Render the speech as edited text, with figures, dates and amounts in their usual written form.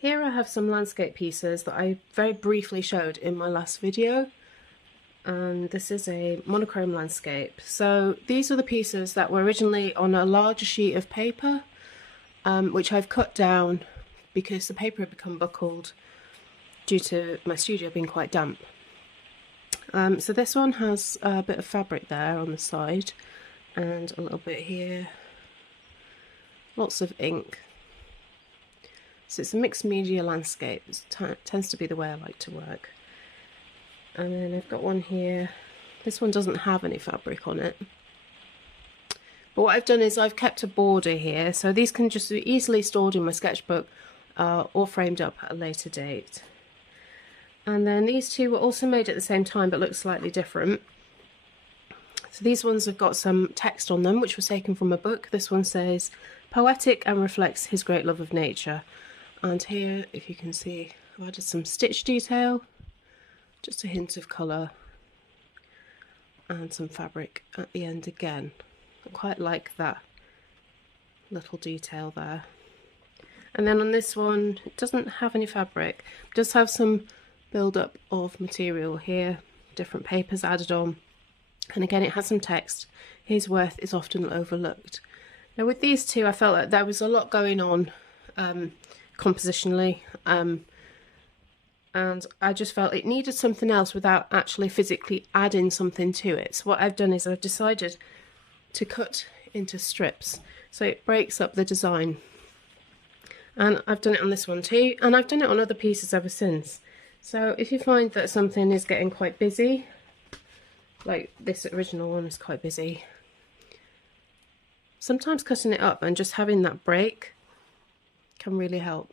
Here I have some landscape pieces that I very briefly showed in my last video, and this is a monochrome landscape. So these are the pieces that were originally on a larger sheet of paper, which I've cut down because the paper had become buckled due to my studio being quite damp. So this one has a bit of fabric there on the side and a little bit here, lots of ink. So it's a mixed media landscape. It tends to be the way I like to work. And then I've got one here. This one doesn't have any fabric on it. But what I've done is I've kept a border here, so these can just be easily stored in my sketchbook or framed up at a later date. And then these two were also made at the same time but look slightly different. So these ones have got some text on them which was taken from a book. This one says, "Poetic and reflects his great love of nature." And here, if you can see, I've added some stitch detail, just a hint of colour, and some fabric at the end again. I quite like that little detail there. And then on this one, it doesn't have any fabric, it does have some build-up of material here, different papers added on, and again it has some text. "His worth is often overlooked." Now with these two, I felt like there was a lot going on compositionally, and I just felt it needed something else without actually physically adding something to it. So what I've done is I've decided to cut into strips so it breaks up the design, and I've done it on this one too, and I've done it on other pieces ever since. So if you find that something is getting quite busy, like this original one is quite busy, sometimes cutting it up and just having that break can really help.